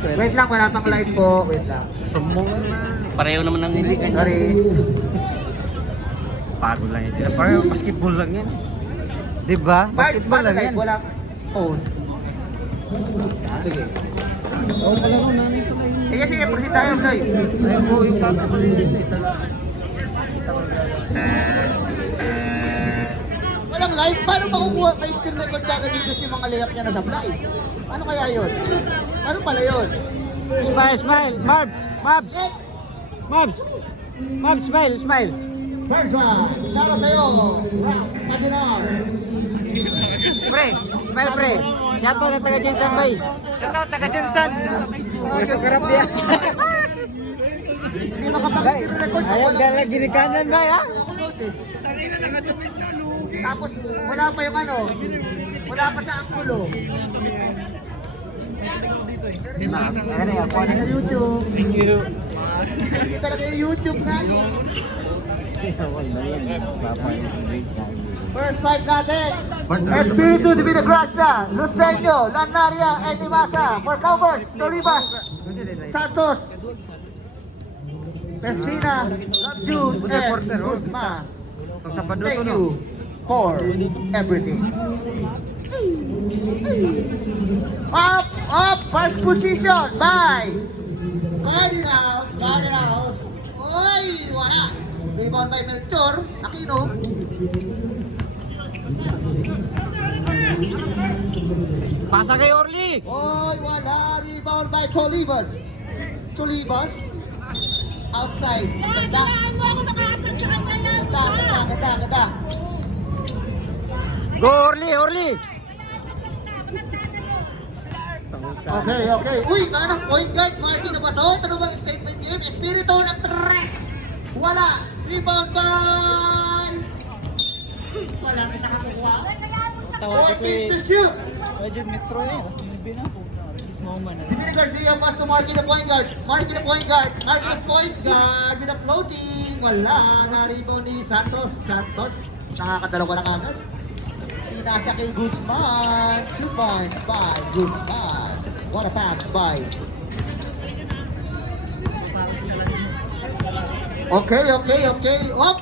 Wait lang, wala pang live po. Wait lang. Sumbong na. Pareho naman ang hindi ganyan. Sorry. Pagod lang yan sila. Pareho basketball lang yan. Diba? Basketball lang yan. Wala phone. Sige. Oo pala ko namin pala yun. Sige, sige, proceed tayo, Floy. Ayun po yung kakabali yun eh. Walang live. Paano makukuha kay screen record kagad dito yung mga layup niya na sa fly? Ano kaya yun? Ano pala yun? Smile, smile. Marv! Mabs! Mabs! Mabs, smile, smile. First one, shout out sa'yo, Rap Maginar. Pre, smile pre. Shout out na taga Jensan bay. Shout out taga Jensan. Gusto karap niya. Hindi makapag-screen record. Ayaw gala ginikanan bay ha. Tapos wala pa yung ano, wala pa sa anggulo. Ano yan? Wala sa YouTube. Thank you. Hindi talaga yung YouTube nga. First five natin. Espiritu Divina Gracia, Luceño, Lanaria, and Imasa. For covers, Toribas, Santos, Pesina, Juice, and Guzma. Thank you for everything. Up, first position by Cardinals. Oy, wala. Rebound by Melchor Aquino. Pasa kay Orly. Oy, wala. Rebound by Cholivas. Outside. Ganda. Ganda. Go Orly, Orly. Okay. Uy, tanong point guard. Martin na ba to? Tanong bang statement game? Espiritu ng tres. Wala. Rebound by... Wala na siya kakukuha. 14 to shoot. Budget Metro eh. Divina Garcia pass to Marky the point guard. Marky the point guard with a floating. Wala. Na-rebound ni Santos. Nakakadalawa na kagad. Nasa kay Guzman. 2 points by Guzman. What a pass by. Okay. Op!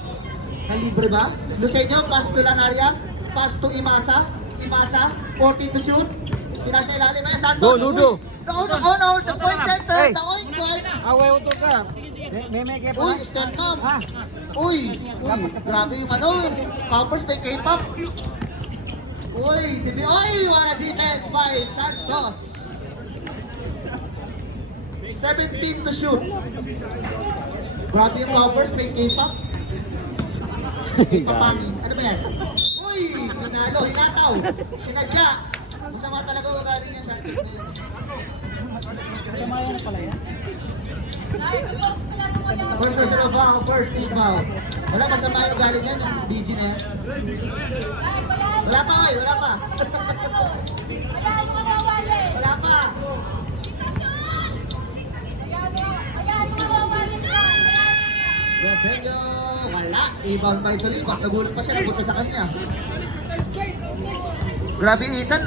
Nalibre ba? Luceño, pass to Lanaria. Pass to Imasa. 14 to shoot. Pinasa ilalim na Santos. Go, Ludo. No. The point center. Hey. The point guard. Away uto ka. May kaya Uy, step mom. Uy, grabe yung ano. Covers by K-pop. Uy, what a defense by Santos. 17 to shoot. Grabe yung covers by K-pop. K-popangin. Ano ba yan? Uy, hinalo, hinataw. Sinadya. Masama talaga magaling yan Santos ngayon. Kamaya na pala yan. First personal foul, first team foul. Wala masama yung galing yan, yung BG na yan. Wala pa. Wala pa. Rosenyo, wala. Rebound by Cholivas, nagulat pa siya, napunta sa kanya. Grabe yung Ethan,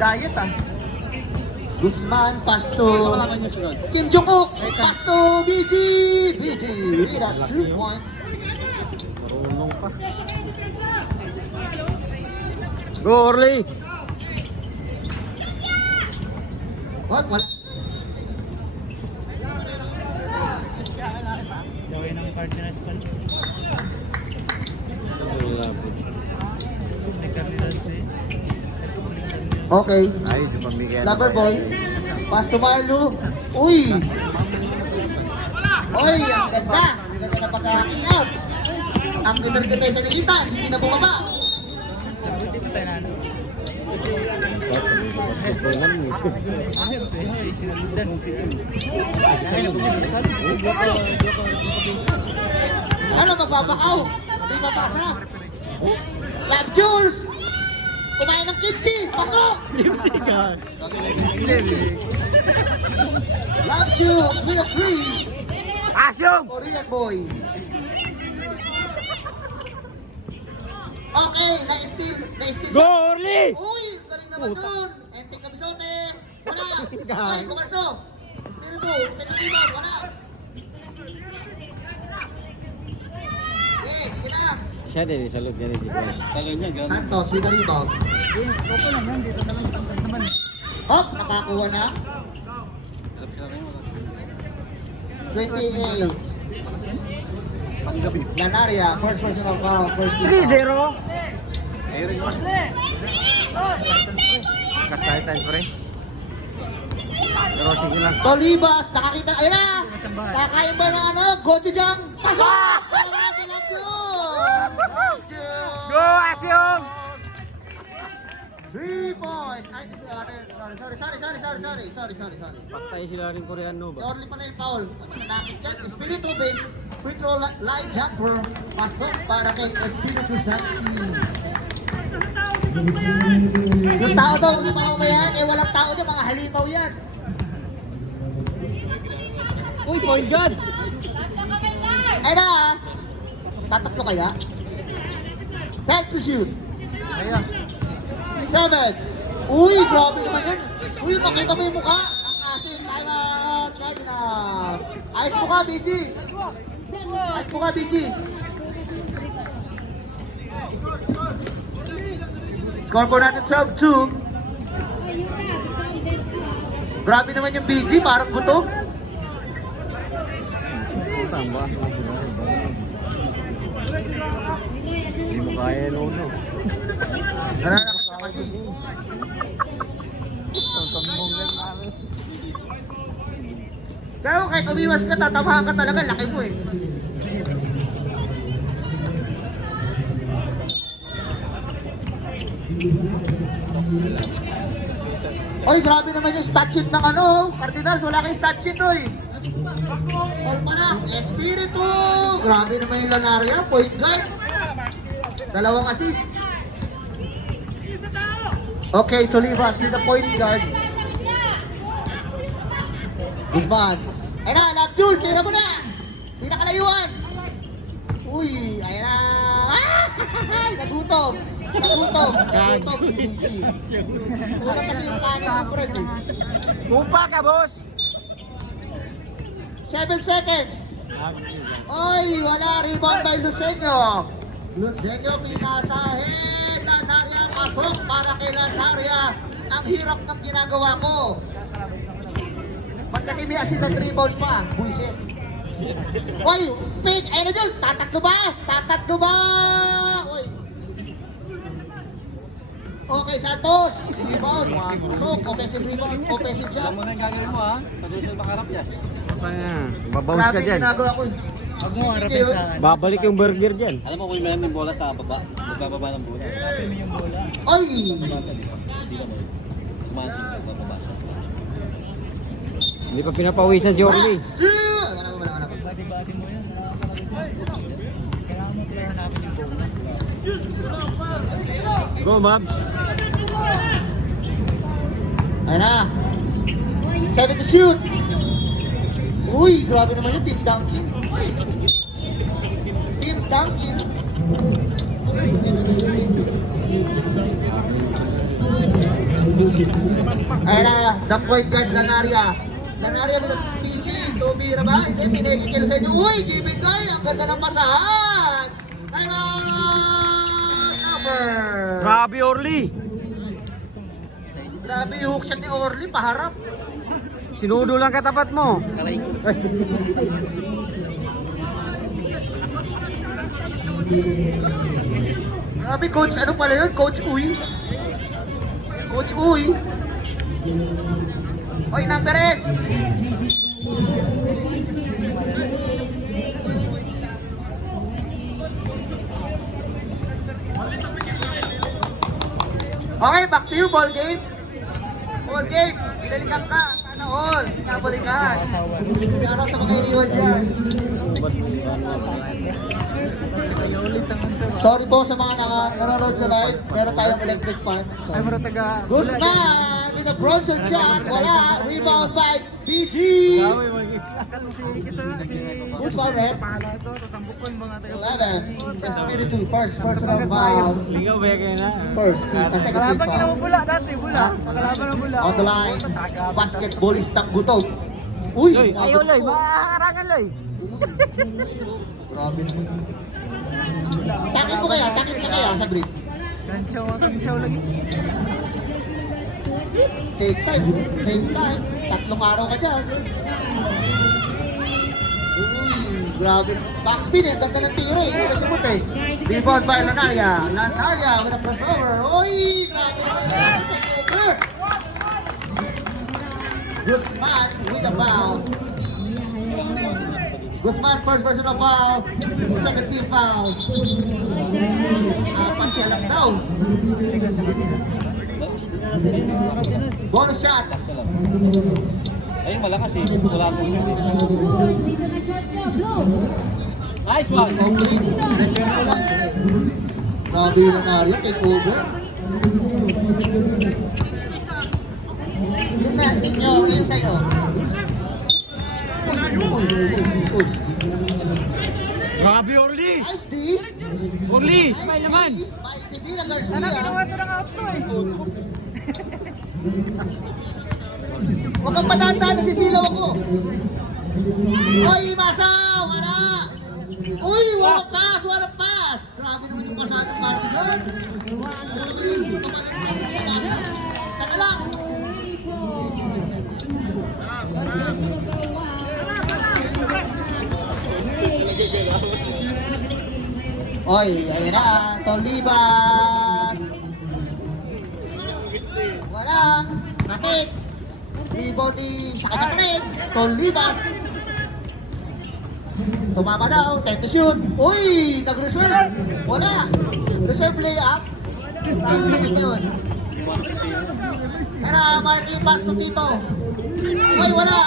diet Guzman, pass to Kim Jong-uk, pass to BG with a 2 points. Marunong pa. Go Orly. What? Wala. Gawin ng partners pa. Okay. Ay, di pamigyan. Loverboy, pass to Marlo. Uy, ang ganda. Ang ganda na pagka-king out. Ang interdepensa ni Ethan, hindi na bumaba. Ano, magbabakaw? Hindi mapasa. Love Jules! Kumain ng kimchi! Pasok! Kimchi ka. Love Jules with a 3! Asyong! Korean boy! Okay, na-steal. Go Orly! Uy, galing naman doon. Entik Kabisote. Wala. Ay, kumarso. Offensive rebound, wala. Okay, sige na. Siya din, salute yan. Santos with the rebound. Okay lang yan, dito na lang sa tangkad naman. Oh, nakakuha na. 28. Lanaria, first personal foul, first team foul. 3-0. Kastaitan, pre. Pero sige lang. Tolibas, nakakita, ayun na! Kakain ba ng ano? Gochujang! Pasok! Salamat sila po! Go, Asyong! 3 points! Ay, sorry. Patay sila rin Koreano ba? Sorry pala yung foul. Nakakit yan. Espiritu Bay, free throw line jumper. Pasok para kay Espiritu Santi. Yung tao daw, yung mga umayan, eh walang tao dyan, mga halimaw yan. Uy, point guard! Ay na! Tatatlo kaya? 10 to shoot. Kaya. 7. Uy, grabe naman yun. Uy, makita mo yung mukha. Ang asin, time out. Ayos mo ka, BG. Ayos mo ka, BG. Score po natin 12-2. Grabe naman yung BG, parang gutom. Tamba. Hindi mo kaya yung uno. Nananakas na kasi. Kaya kahit umiwas ka, tatamahan ka talaga, laki mo eh. Oy, grabe naman yung stat sheet ng ano, Cardinals, wala kayong stat sheet oy. All pa lang, Espiritu! Grabe naman yung Lanaria, point guard. 2 assist. Okay, Tolivas with the points guard. Guzman. Ayun na, Labjul, tira mo na! Hindi na kalayuan! Uy, ayun na! Ah! Nagutom! Nagutom! PBB. Kulang kasi yung kanin ng friend eh. Upa ka, boss! 7 seconds! Oy, wala, rebound by Lucenio. Lucenio pinasahin. Lanaria pasok para kay Lanaria. Ang hirap ng ginagawa ko. Ba't kasi may assistant rebound pa? Bullshit. Oy, pick! Ayun na Diyos! Tatatlo ba? Tatatlo ba? Oy. Okay, Santos. Rebound. Pasok. Offensive rebound. Offensive shot. Alam mo na yung gagawin mo ha, pag-usal makarap yan. Babawas ka Grabe dyan. ginagawa ko. Huwag mo harapin sa akin. Babalik yung burger dyan. Alam mo kung may ng bola sa baba, magbababa ng bola. Harapin mo yung bola. Oy! Sila mo. Sumansin ka, bababa siya. Hindi pa pinapawisan si Orly. Wala. Bati-bati mo yan. Kailangan mo player namin yung bola. Go, Mabs. Ayun na. 7 to shoot. Uy, grabe naman yung team dunking. Team dunking. Ayun na, the point guard Lanaria. Lanaria with a PG. Tumira ba? Hindi, pinagkikil sa inyo. Uy, give it guy. Ang ganda ng pasahan. Time out. Over. Grabe, Orly. Grabe yung hook shot ni Orly, paharap. Sinudo lang katapat mo. Kalay ko. Grabe, coach, ano pala yun? Coach Uy. Coach Uy. Oy, Namberes. Okay, back to you, ball game. Ball game. Pinalikan ka. Sana all. Pinabalikan. Pinara sa mga iniwan dyan. Sorry po sa mga nanonood sa live. Meron tayong electric fan. Ay, mara taga... Guzman with a bronze shot. Wala. Rebound by BG. Who's foul red? 11. Espiritu. First round foul. Ligaw, beke na. First team. Second team foul. bula dati, bula. Makalaban ng bula. On the line. Basketballistang gutom. Uy! Ayaw, Loy. Makaharangan, Loy. Grabe naman. Takip mo kaya, takip ka kaya sa break. Kanchaw lagi. Take time. Take time. 3 araw ka dyan. Uy, grabe. Backspin eh. Ganda ng tira eh. Hindi kasi puti. Rebound by Lanaria. Lanaria with a crossover. Uy! Takeover! Guzman with a foul. Guzman, first personal foul. Second team foul. Apat siya lang daw. Bonus shot. Ayun, malakas eh. Wala akong yun. Nice one. Complete. Grabe yung Lanaria. Take over. Yun na, yun sa'yo. Grabe, Orly! Nice D. Orly, smile naman! Mike Divina Garcia. Sana ginawa ito ng auto eh. Huwag kang patandaan, nasisilaw ako. Uy, Masa! Wala! Uy, walang pass! Walang pass! Grabe naman yung pasadong Martigans. Saka lang! Oy, ayan na, Tolibas! Walang kapit! Rebound sa kanya pa rin, Tolibas! Tumama daw, time to shoot! Uy, nag-reserve! Wala! Reserve layup! Sabi na yun. Kaya Marky, pass to Tito! Uy, wala!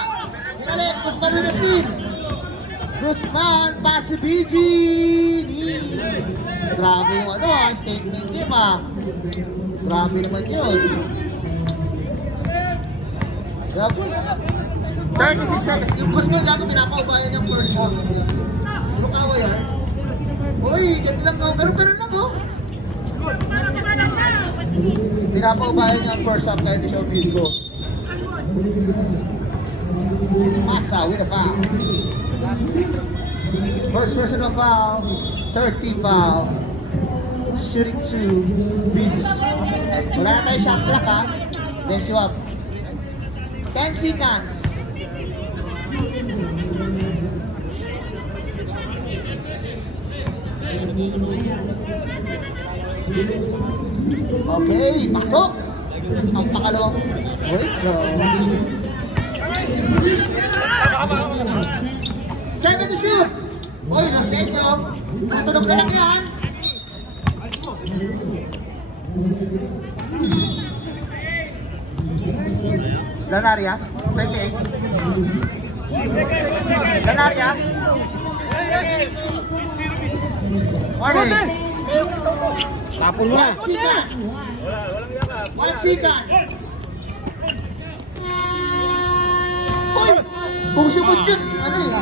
Pinalit, Guzman with the steal! Guzman, pass to BG! Grabe yung statement niya pa. Grabe naman yun. Grabe. 36 seconds. Yung Guzman lang kung pinapaubayan yung first half. Ano kawa yan? Uy, ganun lang oh. Ganun lang oh. Pinapaubayan niya ang first half kahit siya field goal. Masa with a foul. First personal foul, 30 foul, shooting 2, beats. Wala na tayo shot clock ha. Best you up. 10 seconds. Okay, pasok. Ang pangalawang break zone. 7 to shoot! Uy, Rosenyo! Tunog na lang yan! Lanaria, 28. Lanaria. Morning! Tapon mo na! Sikat! Walang sikat! Uy! Kung sumot yun, ano eh?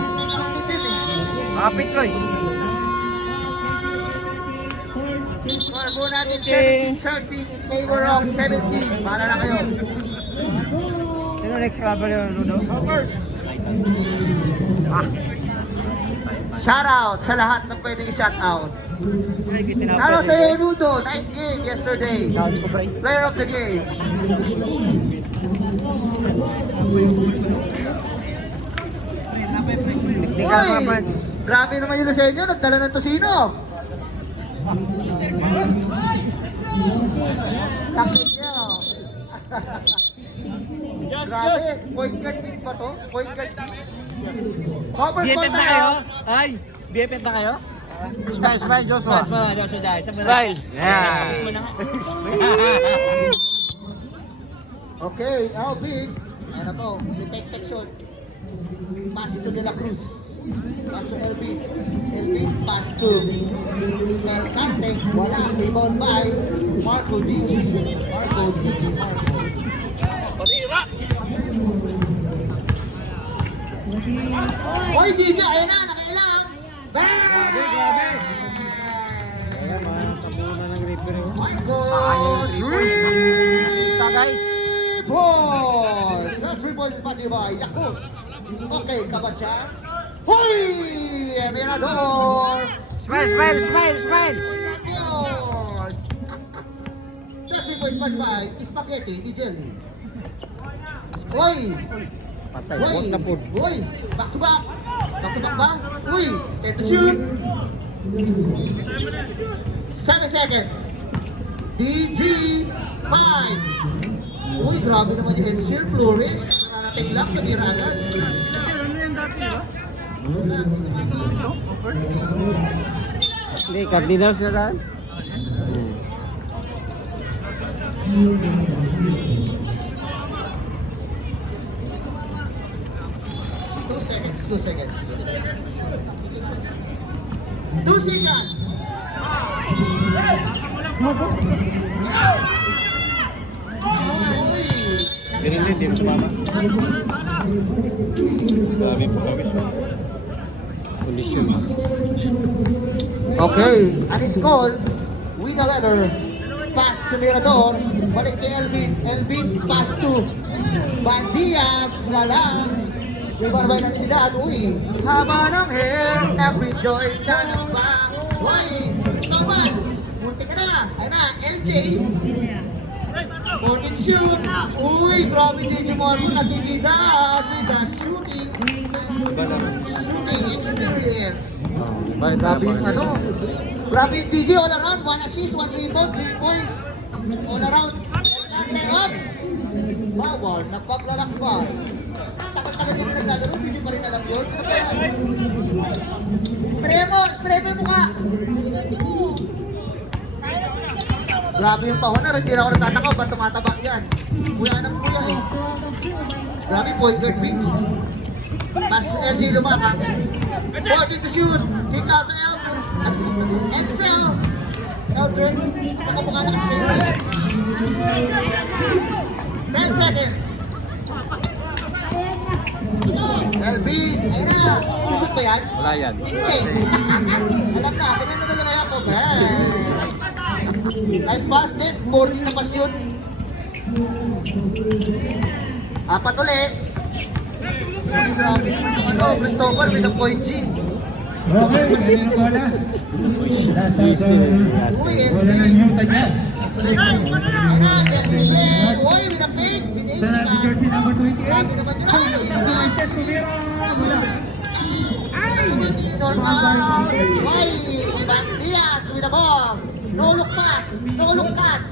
Kapit, Loy. Score po natin 17-13 in favor of 17. Para na kayo. Sino next trouble yung Ludo? Shoutout sa lahat ng pwedeng i-shoutout. Shoutout sa iyo, Nudo. Nice game yesterday. Shouts ko ba? Player of the game. Technical mga Uy! fans. Grabe naman yung Lusenyo. Nagdala ng tosino. Taklit niya. Grabe. Point guard mix ba to? Point guard mix. Covers BFF ball na tayo. kayo? Ay! BFF na kayo? Smile, Joshua. Smile! Yeah. Okay, Alvin. Ano to? Si Tek shot. Pass to De La Cruz. Pass to Elvin. Elvin, pass to El Cante. Wala. Rebound by Marco Dini. Marco. Oy, DJ! Ayan na! Nakailang! Bang! Grabe. Ayan, mga tabunan ng referee. Marco! Sayang yung 3 points. Three Nakita, guys. points! The 3-point points is brought to you by Yakult. Okay, Kabachan. Hoy! Emirador! Smile, smile, smile, smile. Yun! That 3 points brought to you by Spaghetti di Jelly. Hoy! Patay, Hoy! huwag na po. Hoy! Back to back! Back to back ba? Hoy! Let the shoot! 7 seconds. DG 5. Uy, grabe naman yung Edsel Flores. Narating lang, tumira agad. Hindi, Cardinals na daan. 2 seconds, 2 seconds. 2 seconds. Uy! Ganun din, di mo tumama. Grabe po kami sa kondisyon. Okay, and it's called with a letter. Pass to Mirador. Balik kay Elvin. Elvin, pass to Bandias. Wala. Ibarbay ng edad. Uy, haba ng hair. Every joy's done back. Uy, naman. Munti ka na. Ayun na, LJ. 14 shoot. Uy, grabe DJ Marlon. Natividad with the shooting. Shooting experience. Grabe yung ano. Grabe yung DJ all around. 1 assist, 1 rebound, 3 points. All around. Stay up. Bawal, napaglalakbal. Tagal-tagal kami naglalaro, hindi pa rin alam yun. Spray mo yung mukha. Grabe yung pahonar, hindi na ako natatakaw. Ba't tumataba yan? Kuya ng kuya eh. Grabe, point guard Vince. Pass to LJ Lumaka. 40 to shoot. Kick out to Elm. Edsel. Eldred. Nakamukha na kasi. 10 seconds. LB. Ayun na. Susot ba yan? Wala yan. Okay. Alam na. Pinanadala na yan po. Nice pass din. 40 na pass yun. Apat ulit. Grabe. Ano, Christopher with a point G. Okay, ganyan ang bola. Uy, Bola ng Utah Jazz. Uy, with a fake. With a Sa jersey number 28. Grabe naman yun. Ay, Tumintay, tumira. Bola. Uy, Bandias with a ball. No look pass. No look catch.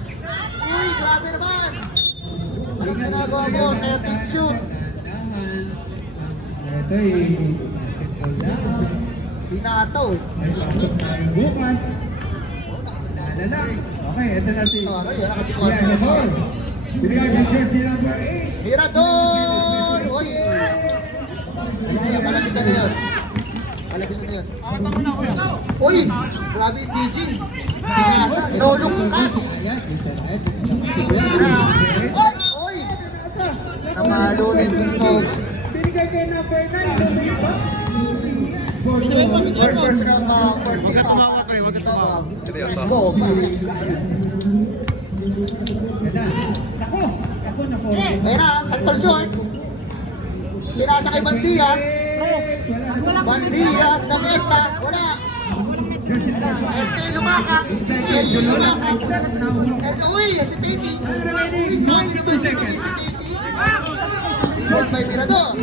Uy, grabe naman. Balik na nagawa mo. 13 shoot. Ito eh. Dinataw. Bukas. Dala lang. Okay, ito na si. Ano yun? Mirador. Binigay ng jersey number 8. Mirador! Uy! Ano na yun? Palabisan na yun. Palabisan na yun. Uy! Grabe yung DJ. Pinasa. No look cuts. Uy! Namalo na yung gusto. Binigay kay number 9. First round ba? First round ba? Huwag ka tumawa. Seryoso? Oo. Ako na po. Ayun na, Santol short. Pinasa kay Bandias. Bandias na Nesta. Wala. LJ Lumaka. LJ Lumaka. Uy, si Titi. Uy, grabe naman si Titi. Short by Mirador.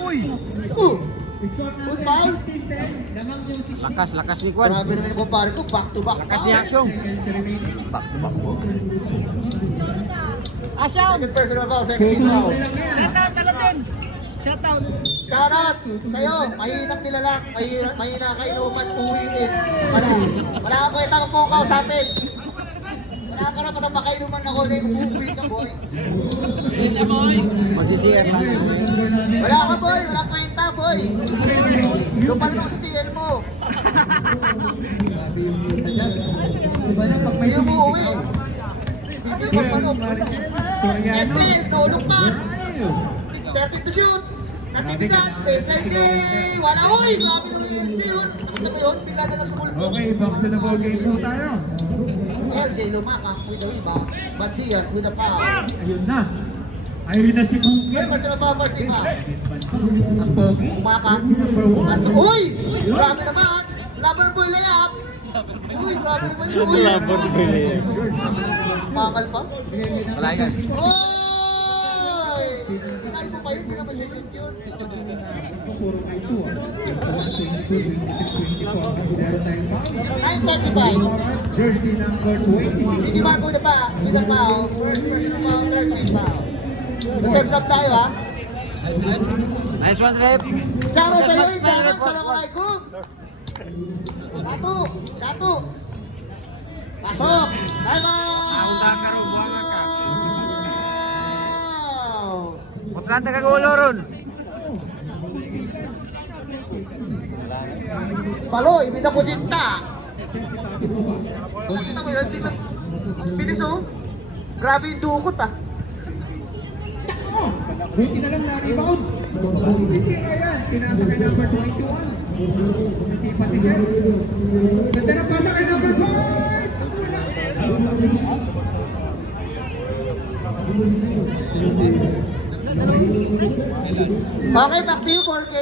Uy! Who's foul? Lakas, lakas ni Kwan. Grabe naman yung kumpare ko. Back to back. Lakas ni Asyong. Back to back po. Asyong! Second personal foul. Second team foul. Shoutout, talatin! Shoutout! Shoutout sa'yo, mahinang nilalak, mahina ka inuman, uwi eh. Wala kang kwenta kung po kausapin. Wala ka na patang makainuman ako na yung uuwi ka, boy. Magsisiyar lang. Wala ka, boy. Wala kang kwenta, boy. Lupan mo sa TL mo. Hindi mo uuwi. Sabi mo, paano? Edsel, naulong pass. 30 to shoot. Natimigyan. Baseline J. Wala, boy. Grabe naman yung LJ. Takot na ba yun? Bigla na lang sa goal. Okay, back to the ball game po tayo. LJ Lumaka with the rebound. Bandias with the foul. Ayun na. Ayun na si Bukit. Kaya pa sila babas, di ba? Ang pogi. Umakang. Si number 1. Basta, uy! Grabe naman! Lover boy layup! Uy, grabe naman yun. Uy! Lover boy layup. Bakal pa? Wala yan. Uy! Kinay mo pa yun, hindi naman siya shoot yun. Puro kay 2. 22, 24. Meron tayong foul. 9:35. Jersey number 20. Hindi Marco na pa. Hindi na pa. First person na pa. 13 pa. Reserve sub tayo ha. Nice one, Rep. Charo Yes, sa'yo, Max, Idaman. Rep. Assalamualaikum. Satu. Satu. Pasok. Timeout. Putran taga gulo ron. Paloy, bida ko dinta. Nakita mo yun, bida. Ang bilis oh. Grabe yung dukot ah. Buti na lang na rebound. Titira yan. Pinasa kay number 21. Natipa si Seth. Ganda na pasa kay number 5. Okay, back to you, 4K.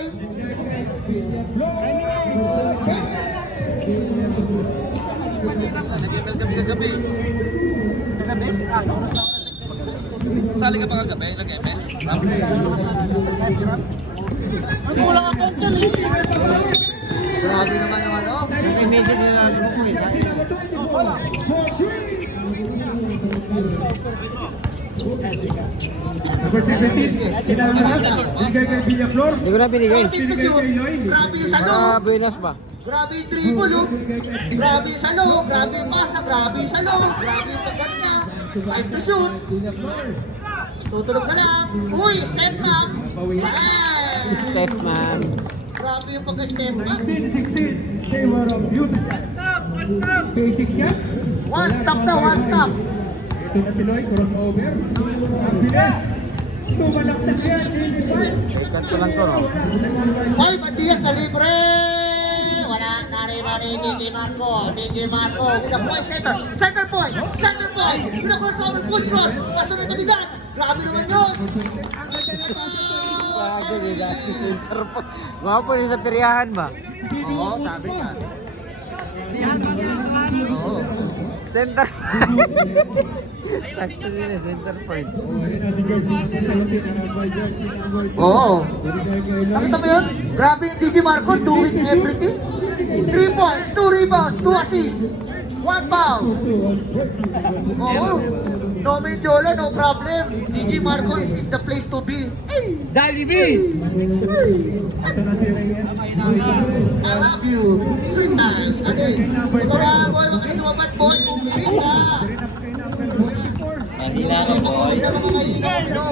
Gabi. Sali ka pa kagabi, nag-eme? Ang kulang ako ito. Grabe naman naman oh. May message na lang mo po eh. Number 17. Pinangalas. Bigay kay Villaflor. Hindi ko na binigay. Grabe yung salo. Ah, buenas ba? Grabe yung dribble oh. Grabe yung salo. Grabe yung pasa. Grabe yung salo. Grabe yung pagkanta. 5 to shoot. Tutulog na lang. Uy, step ma'am. Si Stepman. Grabe yung pagka-step ma'am. 15-16. Favor of beauty. Basic shot. One stop daw, one stop. Ito na si Loy. Crossover. Ang bilis. Tumalaksak yan. Game spot. Kanto lang to, no? Hoy, Matias na libre! Wala na rin DJ Marco. DJ Marco with a point center. Center point! Center point! With a crossover push cross. Basta na Navidad. Grabe naman yun. Bago, diga. Si center po. Gwapo rin sa peryahan ba? Oo, sabi ka. Oo. Center. Sakto din eh, center point. Oo. Nakita mo yun? Grabe yung DJ Marco doing everything. 3 points, 2 rebounds, 2 assists, 1 foul. Oo. Tommy Jola, no problem. DJ Marco is in the place to be. Dali B! I love you. 3 times. Okay. Ito na, boy. Makakasumapat, boy. Bumili ka. Mahina ka, boy. Isa mga mahina, no?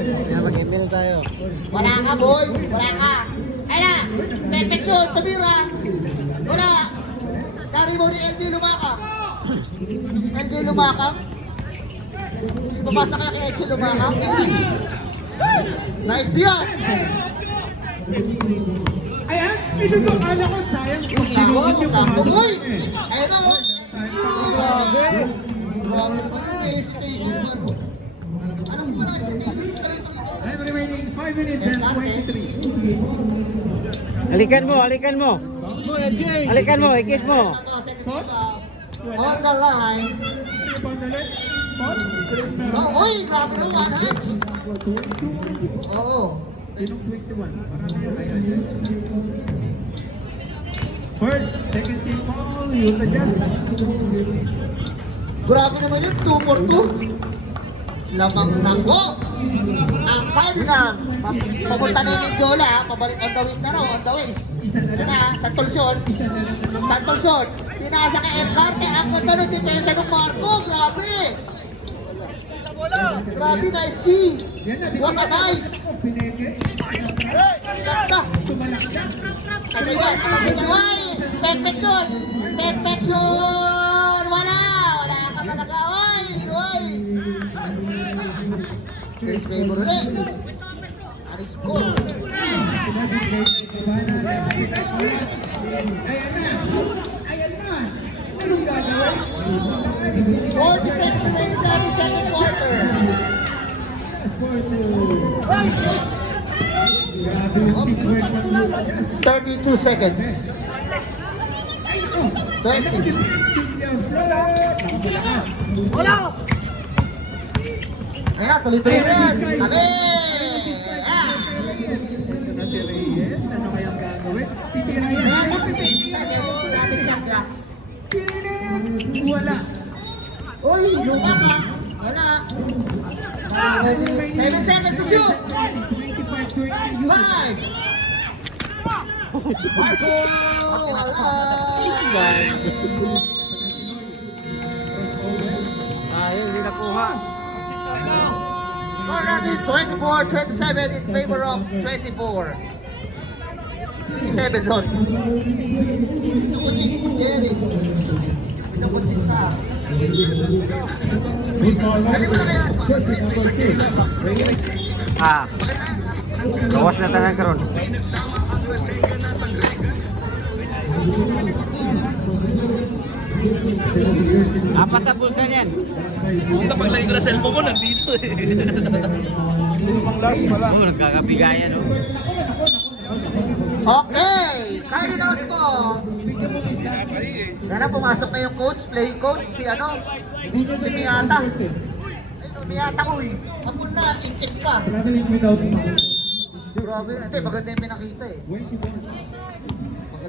Kaya mag-email tayo. Wala ka, boy. Wala ka. Ayun na. Perfection. Tabira. Wala. Dari mo ni LJ Lumakang. LJ Lumakang. Babasa kaya kay LJ Lumakang. Nice diyan. Ayan, ito to, kala ko sayang. Sakto. Uy! Ayun na. Grabe. Grabe pa yung hesitation mo. Anong mga hesitation? I'm remaining 5 minutes and 23. Halikan mo, halikan mo. Halikan mo, ikis mo. On the line. Oh, uy! Grabe ng one hands. Oo. First, second team ball, you adjust. Grabe naman yun, 2 for 2. Lamang nako. Ang Cardinals, papunta na yung Jola, pabalik on the waist na raw, on the waist. Yan na, Santolson. Santolson, pinasa kay Encarte, ang ganda ng depensa ng Marco, grabe. Grabe, nice D. What a nice. Ganda. Katiwai, katiwai. Perfection. Perfection. Wala ka talaga. Oy. Case favor ulit. Ano score? Ayan na! Anong gagawin? 40 seconds remaining sa ating second quarter. Grabe yung teamwork ng group niya. 32 seconds. 20. Ayan, tuloy-tuloy na yan. Kami! Ayan. Ito na si Reyes. Ano kayang gagawin? Titira yan. Wala. Uy, lupa ka. Wala. 7 seconds to shoot. 25-20. 5. Marco! Wala. Sayang, hindi nakuha. Score natin 24-27 in favor of 24. 27 zone. Pinukuchin ko, Jerry. Pinukuchin ka. Dali mo na kaya. Bawas na tanan karon. Apat na bulsa niyan. Punta paglagay ko na cellphone ko, nandito eh. Oh, nagkakabigayan oh. Okay, Cardinals po. Sana pumasok na yung coach, playing coach, si Miyata. Ayun, Miyata ko eh. Hapon na, in-check pa. Traveling without mouse. Grabe, hindi, maganda yung pinakita eh. Maganda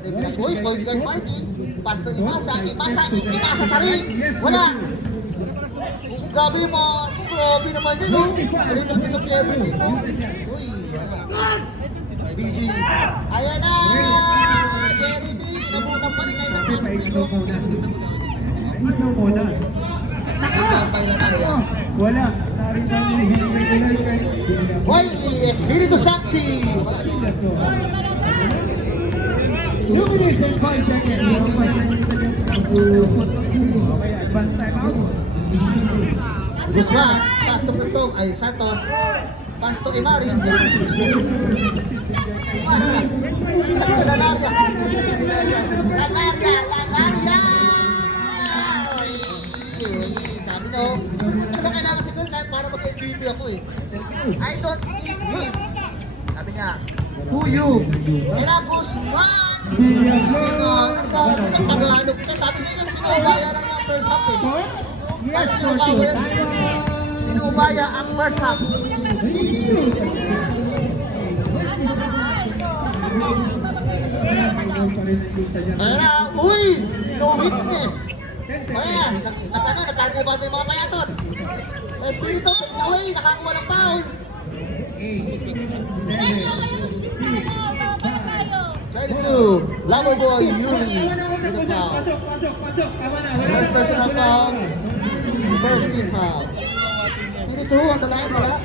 yung pinakita. Uy, point guard party. Pasto Imasa sa ring. Wala. Grabe mo, grabe naman yun oh. A little bit of everything oh. Uy, wala. BG. Ayan na! Jerry B, nabutan pa rin kayo ng first pick. Pa-explore muna. Explore muna. Sampay na tayo. Wala. Narito ang regular card. Hoy, Espiritu Santi! Luminis and 5 seconds. 5 seconds. Okay, advance time out. Guzman, pass to Putong, ay Santos. Pass to Imari. Lanaria. Sabi nyo, ano ba kailangan siguro kahit para mag-MVP ako eh. I don't need him. Sabi niya, who you? Kaya Guzman! Tagalog ka. Sabi siya, pinubaya lang yung first half eh. First pinubaya ang first half. Ayan, uy! No witness! Ayan, nagkagubat yung mga payatot. Espiritu, take away, nakakuha ng foul. 22, Lover Boy, Yuri, with a foul. First personal foul, first team foul. Espiritu, on the line pala.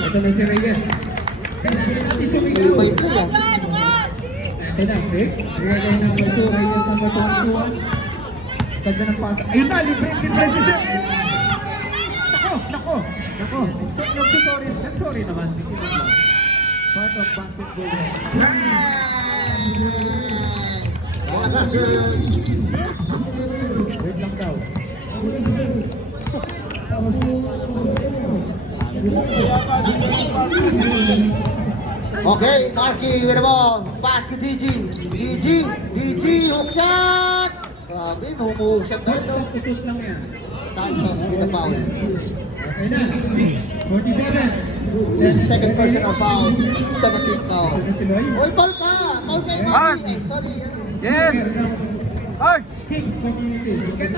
Ito na si Reyes. Ibay po yan. Ito na, break. Regalo number 2, Reyes number 21. Ganda ng pasa. Ayun na, libre si Sir. Nako. Sorry naman. Part of basketball. Wait lang daw. Okay, Marky with the ball. Pass to DG, hook shot! Grabe, mahuhook shot na rin daw. Tutus lang yan. Santos with the foul. Okay na. 47. Second personal foul, 17th foul. Ito na si Loy. Uy, foul ka! Foul kay Marky! Ay, sorry. Game! Hard! Kings community. Get.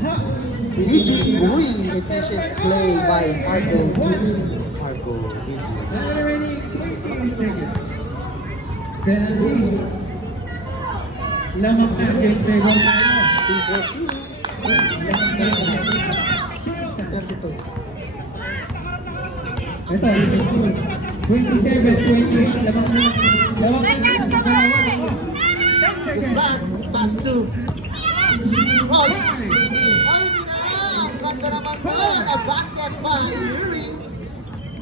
Aha. DG, uy, efficient play by Argo DG. Argo DG. Remaining 28 seconds. Penalty. Lamang na game favor tayo. 32. Ito, 27, 28. Lamang na. Back, pass to. Oh, ay, ang ganda naman po. A basket by Yuri.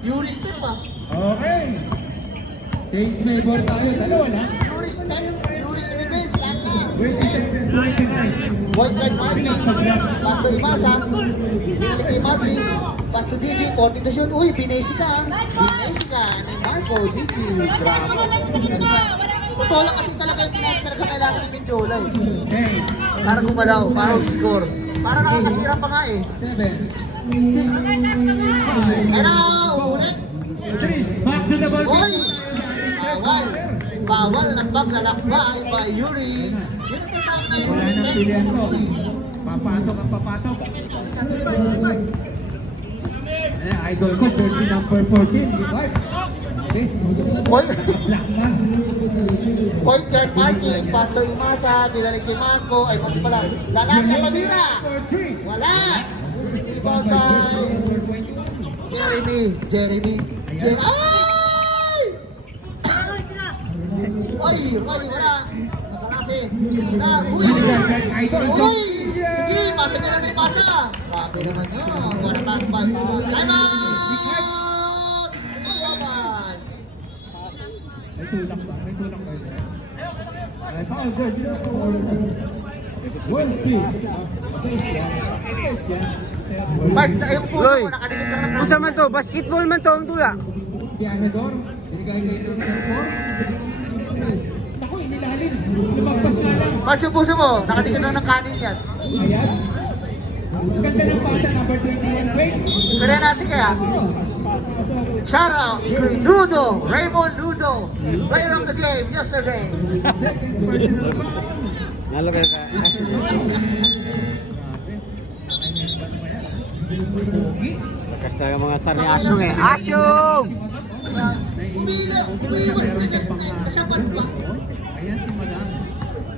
Yuri step ah. Okay. Kings favor tayo. Dalawa na. Yuri step. Point guard Marky, pass to Imasa, binalik kay Marky, pass to DG, 40 to shoot. Uy, binesi ka. Binesi ka ni Marco, DG. Grabe. Totoo lang kasi talaga yung tinatara sa kailangan ni Pinjola eh. Para gumalaw, para score. Para nakakasira pa nga eh. 7. Kaya na, ulit. Back to the ball. Uy! Bawal. Bawal ng paglalakbay by Yuri. Yun ang tawag na yung Wala nang pilihan ko. Papasok ang papasok. Idol ko, jersey number 14. Okay. Point, Lakman. point guard Marky, pass to Imasa, binalik kay Marco. Ay, pati pala. Lanak na Tabira. Wala. Rebound by Jeremy. Jeremy. Ay! Uy, wala. Nakalasi. Na, uy! Uy! Sige, pasa nyo lang yung pasa. Sabi naman yun. Wala pa ba? Time out! Uwaman. May tulak ba? May tulak ba? Foul good. One, two. Mars, yung puso Loy, mo, nakadikit ka ng unsa man to? Basketball man to ang tula. Pianador. Binigay kay number 4. Ako, inilalim. Lumagpas nga lang. Mars, yung puso mo, nakadikit lang ng kanin yan. Ayan. Ganda ng pasa, number 21. Wait. Kaya natin kaya. Shout out kay Nudo, Raymond Nudo, player of the game yesterday. Nalagay ka. Lakas talaga mga sari asyong eh. Asyong! Umiwas na just kasapan pa. Ayan si Madam.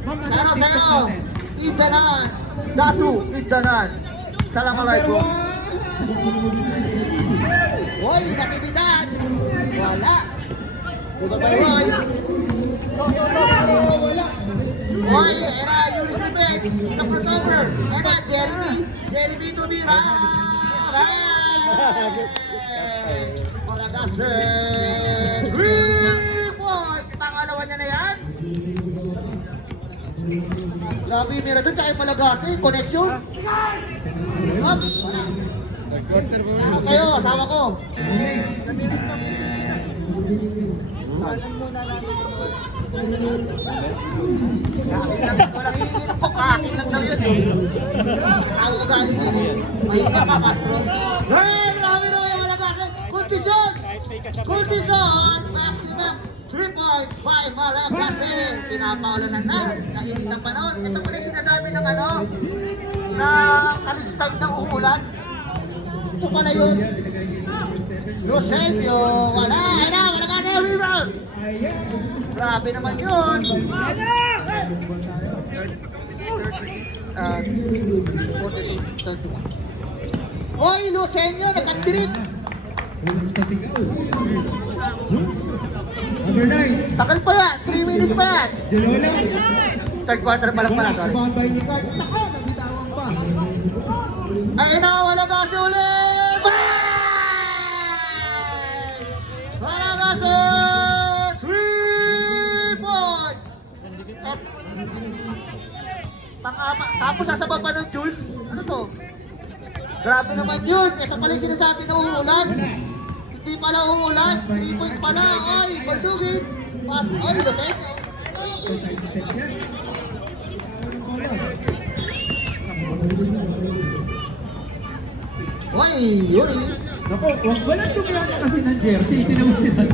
Ma'am, Sana sa'yo, Idanan, Datu, Idanan. Assalamualaikum. Hoy, natividad! Wala. Diba ba, Roy? Hoy, era Yuri Specs, the crossover. Era Jeremy Tumira. Wala kasi. 3 points. Pangalawa niya na yan. Grabe yung mira doon, tsaka yung Malagase, connection. Up, wala. Ano sa'yo, asawa ko? Akin lang, walang hihingi ko, akin lang daw yun. Asawa ko galing yun. May iba pa, Castro. Hey, grabe na kayo, Malagase. Kondisyon! Kondisyon! Maximum 3.5 Malagase. Pinapaulanan na sa init ng panahon. Ito pala yung sinasabi ng ano, na kalistag ng uulan. Ito pala yun. Lucentio, wala ka na yung rebound. Grabe naman yun. 42-31. Hoy, Lucentio, nagkandirin. Number 9. Tagal pa yan, 3 minutes pa yan. Delola. Third quarter pa lang pala, sorry. Rebound by Nicard. Nako, nabitawan pa. Ay na, wala kasi ulit! Wala kasi! 3 points! At, tapos sasaba pa ng Jules? Ano to? Grabe naman yun! Ito pala yung sinasabi na uulan. Hindi pala uulan. 3 points pala. Ay, Baldugin! Ay, Lucentio! Uy, Yuri! Nako, walang tumiyata kasi ng jersey. Tinawag sila.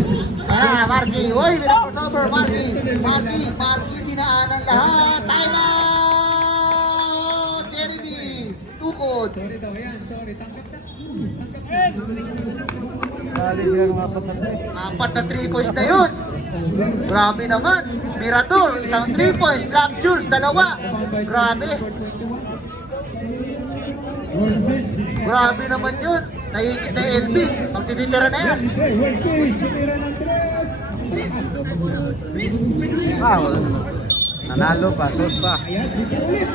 Marky! Uy, crossover, Marky! Marky, dinaanan lahat! Time out! Jeremy! Tukod! Sorry daw yan. Sorry. Tangkap na. Dali sila ng apat na 4 na 3 points na yun! Grabe naman! Mirador, isang 3 points. Lap Jules, 2. Grabe! Grabe naman yun! Naiikit na yung LB. Magtititira na yan. World case. Tumira ng 3. Ah, wala. Nanalo pa, sot pa. Ayan, dito ulit.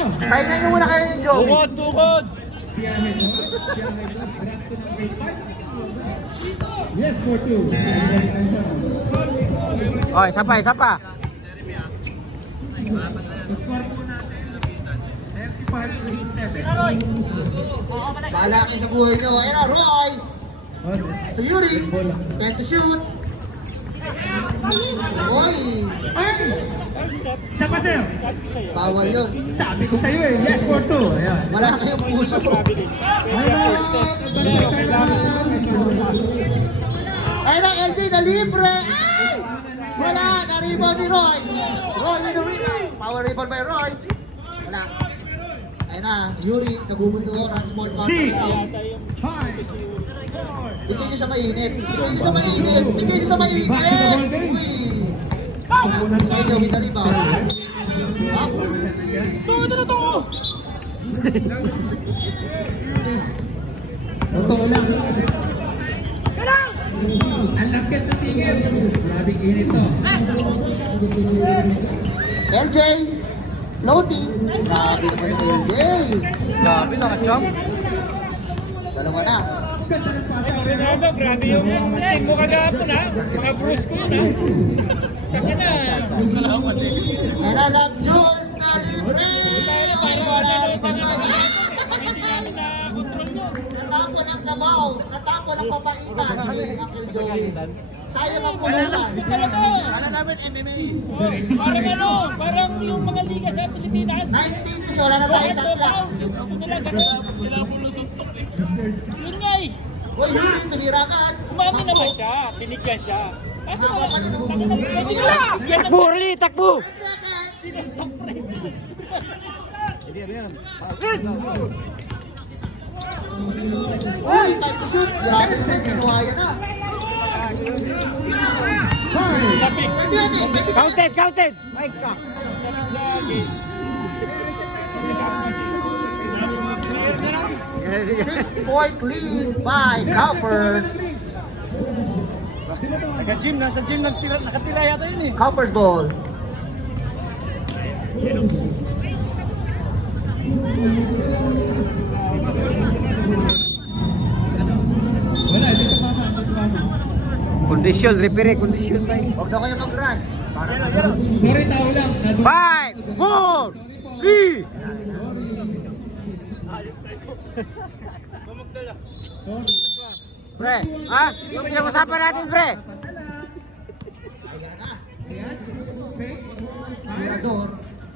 Pahinga nyo muna kayo yung Joey. Tukod! Pianador. Pianador. Brampton ng grade 5. Yes, 4-2. Oh, isa pa, isa pa. Score po natin. 35-7. Bahala kayo sa buhay nyo. Ayan na, Roy! Sa Yuri. Time to shoot. Oy! Ay! Isa pa, sir. Bawal yun. Sabi ko sa'yo eh. Yes, 4-2. Ayan. Wala kayong puso. Ayan na, LJ na libre! Ay! Wala! Na-rebound ni Roy! Roy with the rebound! Power rebound by Roy! Wala. Ayan na, Yuri, nabubundo ko ng small counter. 5. Bigay nyo sa mainit. Bigay nyo sa mainit. Bigay nyo sa mainit. Uy! Sa inyo, with the rebound. Totoo lang. Ang lapit sa tingin. Grabing init to. LJ! Loading! Grabe naman yung LJ! Grabe, nakacham. Dalawa na. Ronaldo, grabe yung team mo kagapon ha. Mga Bruce ko yun ha. Kaya na. Nalalab Jules na libre! Parang wala na yung mga hindi namin na-control yun. Natapon ang sabaw. Natapon ang papaitan. Sayang ang pulutan. Talaga. Parang ano, parang yung mga liga sa Pilipinas. 19 wala na tayo sa clock. Gusto nila ganun. Yun nga eh. Uy, Yuri, tumira ka. Umami naman siya, binigyan siya. Kaso wala, pwede nila. Takbo, Orly, takbo! Sinuntok pre. Uy, time to shoot. Grabe naman, kinuha yan na. Sabi, Pwede yan eh. Pwede yan. Counted, counted! My God! Six-point lead by Coppers. Naka-gym, nasa gym, nakatira yata yun eh. Coppers ball. Wala, dito pa pa. Kondisyon, referee, kondisyon tayo. Huwag na kayo mag-rush. Sorry, tao lang. 5, 4, 3. Pre, ha? Yung pinag-usapan natin, pre. Ayan na. Ayan. Fake. Mirador.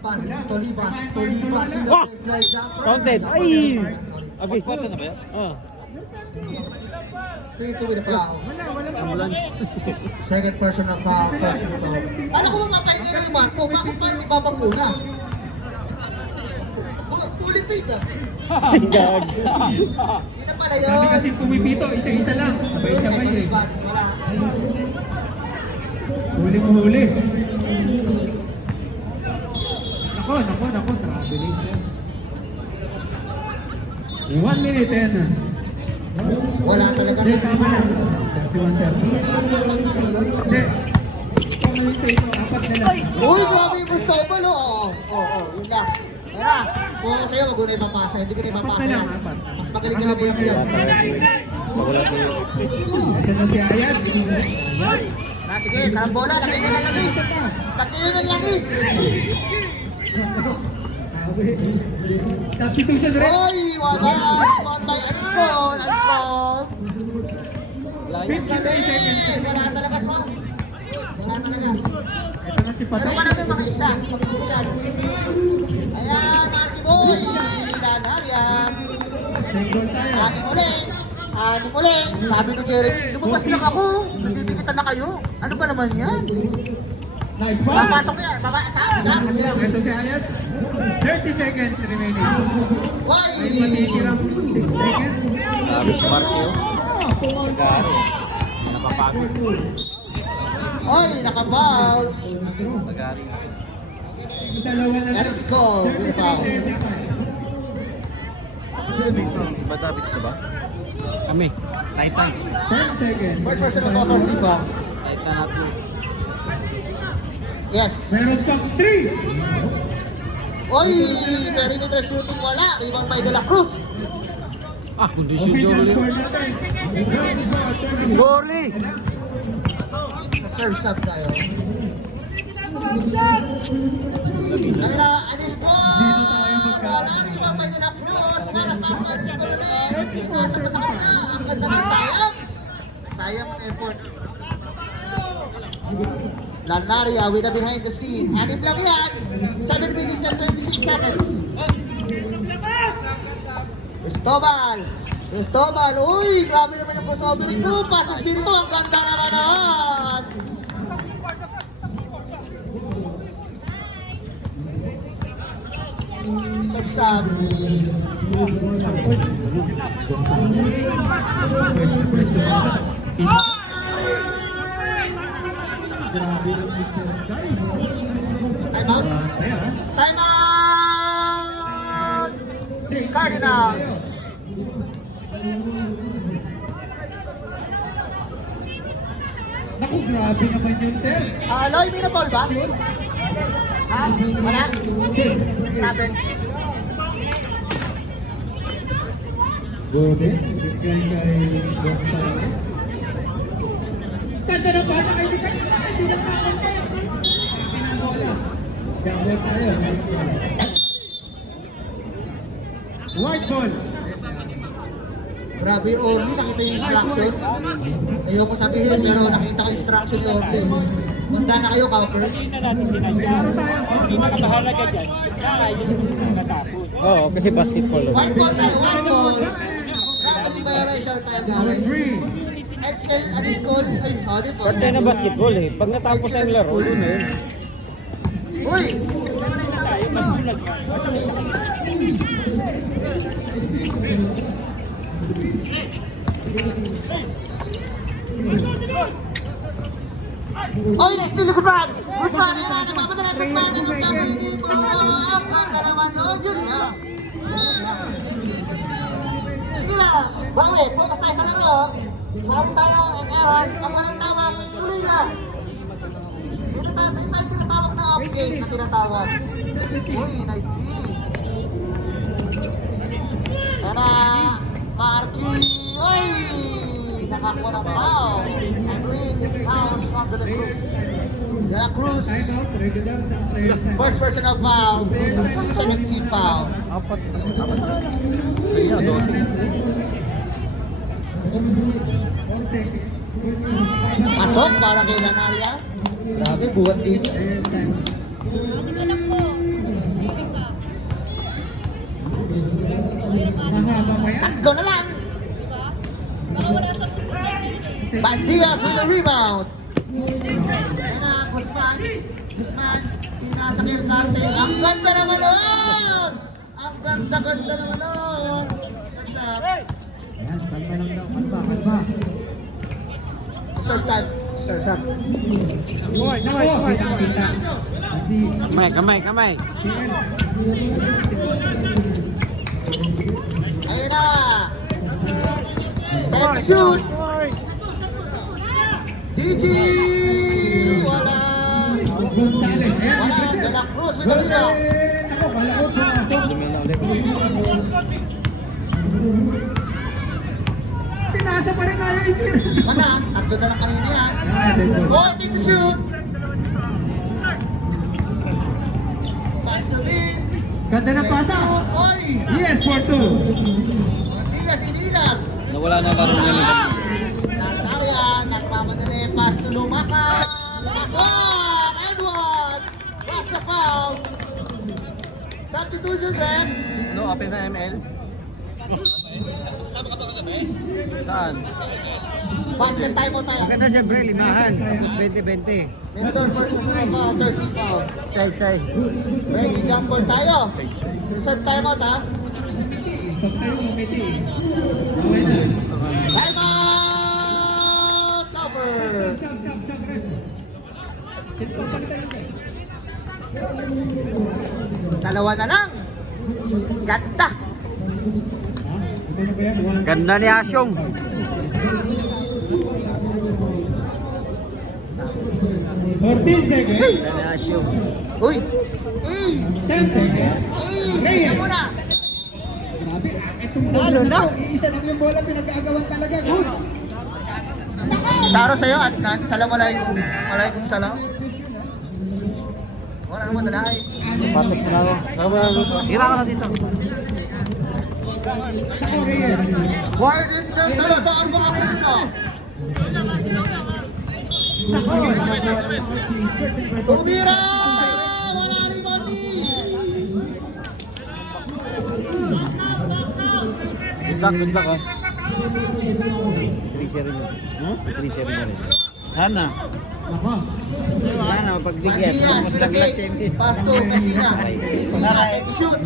Pass. Tolibas. Tolibas. Wah! Slide jumper. Counted. Ay! Okay. Kwarta na ba yan? Ah. Spirito with the foul. Ambulance. Second person of foul. First to foul. Paano ko mapapahinga na yung Marco? Bakit pa yung babanguna? Fully paid ah. Gag. Hindi na pala yun. Sabi kasi pumipito, isa-isa lang. Sabay-sabay eh. Tolibas. Wala. Huli. Nako, traveling. 1 minute and Wala talaga. Hindi, tama na. 31-30. Hindi. Pamalit sa ito, 4 na lang. Uy, grabe yung Mustafa, no? Oo, yun lang. Tara, kung ako sa'yo, wag ko na ipapasa. Hindi ko na ipapasa Apat na yan. lang, apat. Mas magaling ka na mo yan. Ito na si Ayat. Na, sige, karambola, laki nyo ng langis. Laki nyo ng langis. Substitution rin. Uy, wala. Spawn by Aniscon. 53 seconds. Wala talaga, Spawn. Wala talaga. Ito na si Pero Patay. wala may mga isa. Ayan, Marky Boy. Lanarian. Single tayo. Ani muli. Sabi ni Jeremy, lumabas lang ako. Nagdidikitan na kayo. Ano ba naman yan? Nice ball. Papasok yan. Sa. Ito si Ayat. 30 seconds remaining. Why? Ay matitirang 6 seconds. Grabe si Marquio. Nag-aaral. Napapagod. Oy, nakabound. Nag-aaral. Dalawa na Let's go. Good foul. Ba Davids na ba? Kami. Titans. 10 seconds. First person of offers, di ba? Titan Apples. Yes. Meron pang 3. Oy, perimeter shooting wala. Rebound by De La Cruz. Ah, kondisyon Official Jolie. score natin. Goalie! Serve sub tayo. Kaya, anis ko! Maraming mapay nila Cruz para pasok anis ko ulit. Pinasa mo sa kanila. Ang ganda ng sayang. Sayang effort. Lanaria with a behind the scene. Anip lang yan. 7 minutes and 26 seconds. Cristobal. Uy, grabe naman yung crossover nito. Pasas dito. Ang ganda naman naman. Sab-sab. Time out. Time out. Cardinals. Naku, grabe naman yun, sir. Loy, may na-ball ba? Ha? Wala? Grabe. Gode, bigyan kay Gonzales. Ganda na pa, hindi na pinabola. Jumper tayo. White ball. Grabe, Orly, nakita yung instruction. Ayoko sabihin, pero nakita ko yung instruction ni Orly. Punta na kayo, Cowper. Hindi na natin sinadya. Hindi na kabahalaga dyan. Ayos mo na natapos. Oo, kasi basketball. White ball tayo, white ball. Grabe violation tayo, Number guys. 3. Excel, anis call. Ay, di po. Parte na basketball eh. Pag natapos na yung laro, yun na yun. Uy! Tayo, magbulag ka. Oy, next to Guzman! Guzman, yun na, nagmamadala, Guzman, hindi po. Ang ganda naman, no? Yun na. Sige na, bawi, focus tayo sa laro. Bawi tayo, and error. Ang walang tawag, tuloy na. Hindi tayo tinatawag na update na tinatawag. Uy, nice three. Tara, Marky! Uy! Nakakuha ng foul. And win is foul from De La Cruz. De La Cruz, Time out, regular sa players na. first personal foul, second team foul. Apat. Kaya, 12. 1 second. Pasok para kay Lanaria. Grabe, buwan din. Ayan, time. Mahaba pa yan. Tatlo na lang. Bandias with the rebound. Ayan na, Guzman. Nasa Kirkarte. Ang ganda naman nun! Ang ganda naman nun! Ganda. Ayan, kalma lang daw. Kalma. Short time. Naku, kita. Kamay. Ayun na! Let's shoot! DG! Wala! Gonzales. Ayan, Wala! De La Cruz with the rebound. Naku, malakot pumasok. Pinasa pa rin tayo, Itir. Mana? Tatlo na lang kanina yan. Ayan, Holding to shoot! Pass to miss! ganda ng pasa. Oy! Yes, 4-2. Diaz, inilang! Nawala na laro niya. Santaria, nagpapadali, pass to Lumacan! Pass one! And one! Pass the foul! Substitution then! No, open na ML. Saan? Basket time mo tayo. Maganda dyan, pre, limahan. Tapos 20-20. Middle first personal 13 foul. Chay. Ready, jump ball tayo. Reserve timeout ha. Pag tayo umiti. Okay na. Timeout! Cover! Sab, red. Dalawa na lang. Ganda! Ano ba yan? Ganda ni Asyong. 14 seconds. Ganda ni Asyong. Uy! 10 seconds. Tika muna! Grabe, akit Talo na. Isa lang yung bola, pinag-aagawan talaga. Good. Saro sa'yo, Adnan. Salamualaikum. Alaikum salam. Wala naman dalay. Patos mo na ako. Hira ka na dito. Sa Korea. Why did the talataan ba ako na? Tumira! Wala rin mati! Good luck ha. 3-0 yun. 3-0 na rin. Sana. Ako. Sana mapagbigyan. Mas naglag sa MPs. Pasto, Messina. Shoot!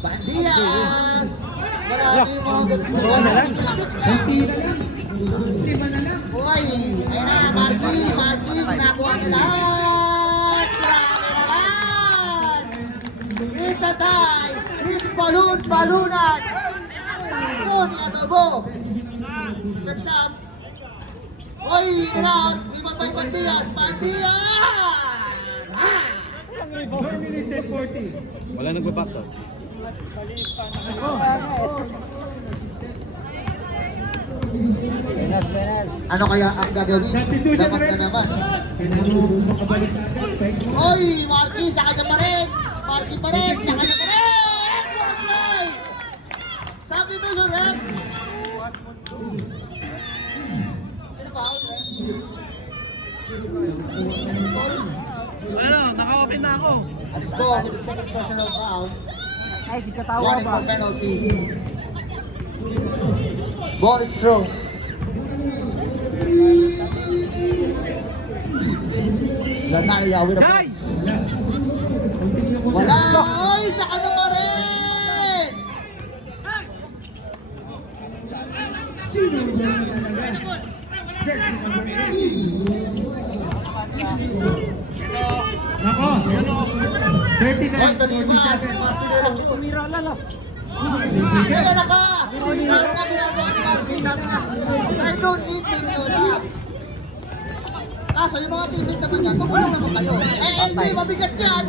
Bandias! Wala rin mga Oo na lang. Kunti na lang. 5 na lang. Uy! Ayun na, Marky! Ginagawa nila! Grabe naman! It's a tie! It's balunan! Sakon ni Adobo! Sab-sab! Uy! Iran! Iman pa yung Bandias! Ah! 4 minutes and 40. Wala nagbabox out. Benas. Ano kaya ang gagawin? Dapat na naman. Kailangan makabalik natin. Oy, Marky, sa kanya pa rin! Marky pa rin! Sa kanya pa rin! Marky! Sabi mo yun, Rep! Sino ba? Ano, naka-open na ako. Let's go with the second personal foul. Ay, si Katawa Warning ba? for penalty. Ball is thrown. Lanaya with a ball. Wala! Oy, sa kanya pa rin! Nako. 39, Anthony Mas, 47. Tumira lala. Kaya na ka! Hindi na ginagawa ni Marky. Sabi na, I don't need Pinyola. Kaso yung mga teammate naman yan, tumulong naman kayo. Eh, LJ, mabigat yan!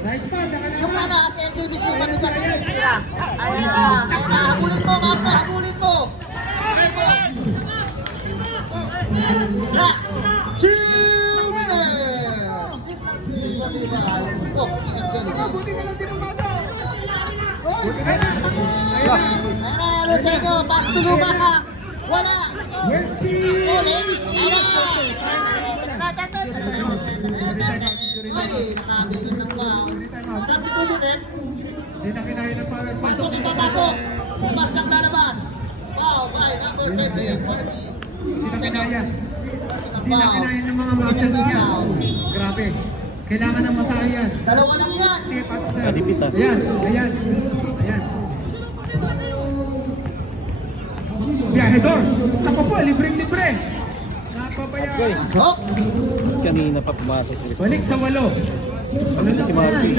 Nice pass. Yung na, si LJ mismo mabigat yung tira. Ayun na, habulin mo, Marco, habulin mo! Habulin mo! Last 2 minutes! Oh, ingat dyan, eh. Buti ka lang tinumata. Buti na lang. Ayun na, Lucenio, pass to Lumaka. Wala. Ulit. Ayun na. Ay, nakabibig ng foul. Substitution din. Hindi na kinaya ng power. Pasok, ipapasok. Pumas ng lalabas. Foul by number 20. Marky. Hindi na kinaya. Hindi na Foul. kinaya ng mga muscles niya. Foul. Grabe. Kailangan ng masayan. Dalawa lang yan. Kadipit, ah. Ayan. Biyahedor. Ako po, libreng-libre. Napapayaran. Pasok. Kanina pa pumasok. Balik sa 8. Ano na Si Marky.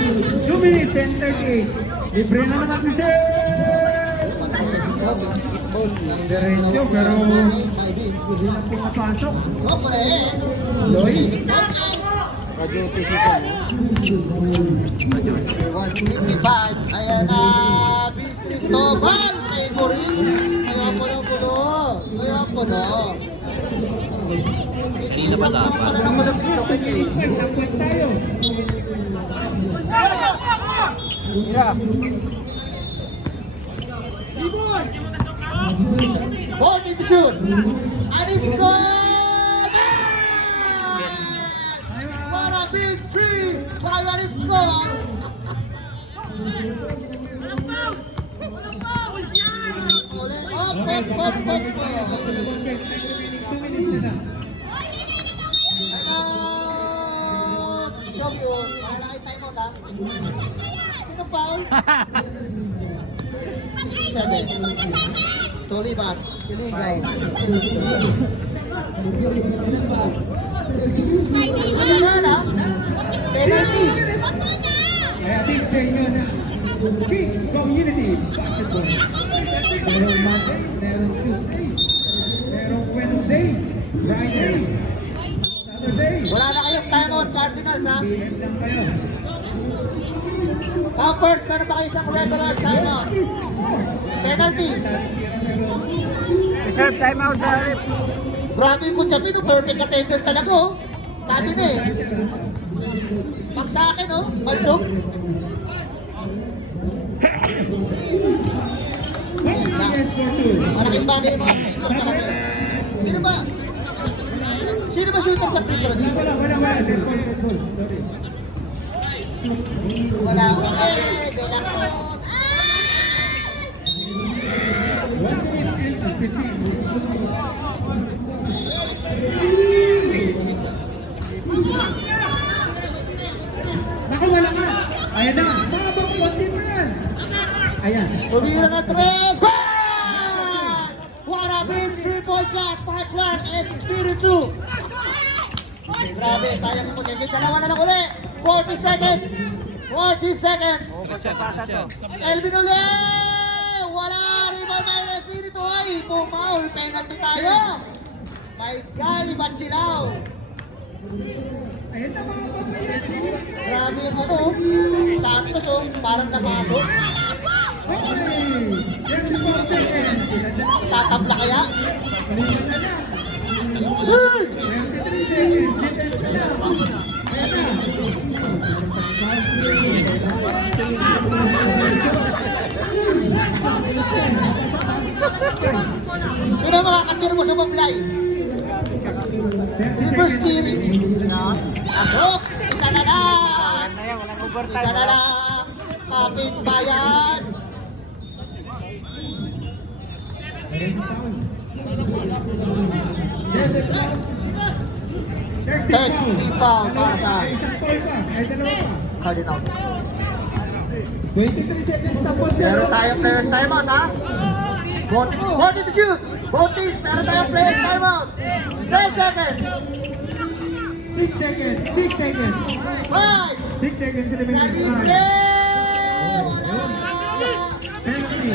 2 minutes and 38. Libre na naman si Sir. Diretso, pero hindi lang pumapasok. Sopre. Loy. Radyo Tisipan. 155. Ayan na. Vince Cristobal. Favorite. Ayan po na. Hindi na ba dapat? Pala na pala dito. Tapos tayo. Ball to shoot. And he scored! What a big three by Anis Score! Sino foul? 7. Tolibas, Iligaw. Ano na? Penalty. Kaya big day nyo na. Kings Community Basketball. Merong Monday, merong Tuesday, merong Wednesday, Friday, Saturday. Wala na kayong timeout, Cardinals ha? PM lang kayo. First, meron pa kayo isang regular timeout. Penalty. Reserve timeout sa ref. Grabe po, Chapi, no? Perfect attendance talaga, oh. Sabi na eh. Pag sa akin, oh, maldog. Malaking bagay yung mga shooter talaga. Sino ba shooter sa free throw dito? Wala. Okay, bilang ko. Naku, wala ka. Ayan na. Mabang konti mo yan. Ayan. Tumira na tres. What a big 3-point shot by Clark and 3-2. Grabe, sayang mo po. Dalawa na lang uli. 40 seconds. 40 seconds. Elvin uli. Wala. Rebound na yung Espiritu. Ay, pumaul. Penalty tayo. May gali Batsilaw. Ayan na mga papayan. Grabe yung ano. Santos oh. Parang napasok. Okay. 34 seconds. Tatabla kaya? Balikan na lang. 33 seconds. Ayan na. Sino mga katsir mo sa Mablay? Reverse steering. Ako, isa na lang. Walang Isa overtime. na lang. Kapit bayan. Third foul para sa Cardinals. 23 seconds sa point. Meron tayong players timeout, ha? Both to shoot. Both teams, meron tayong players timeout. 10 seconds. 6 seconds. 6 seconds. 5. 6 seconds remaining. Libre! Penalty.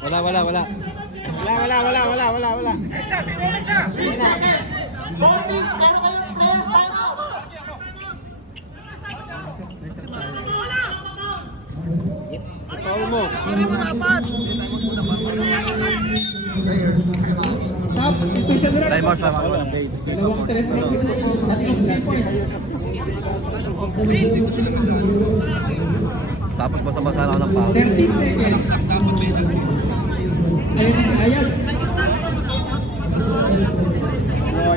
Wala. Wala. 6 seconds. Both teams, meron kayong players timeout. Foul mo. Players timeout. Stop. Special run. Time out na ako ng play. Dalawang 3 seconds. Tatlong 3 point. Tapos basa-basa na ako ng foul. 13 seconds. Ayan.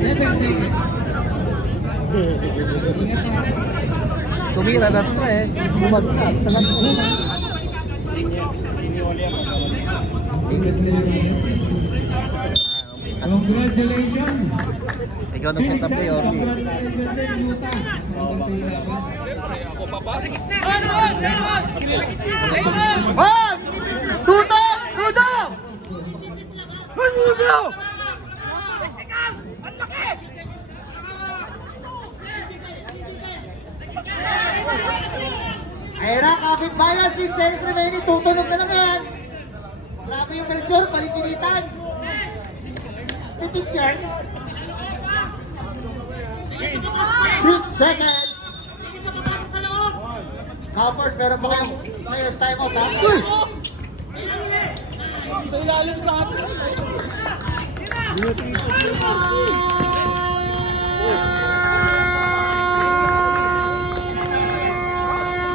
7 seconds. Tumira na stress, bumagsak sa lahat. Congratulations. Ikaw nag-set up play, Orly. One! Tuto! Ayun na, kapit bayan, 6 seconds remaining, tutunog na lang yan. Grabe yung culture, palikinitan. Pitik yan. 6 seconds. Coppers, meron pa kayong players timeout, ha? Sa ilalim sa atin.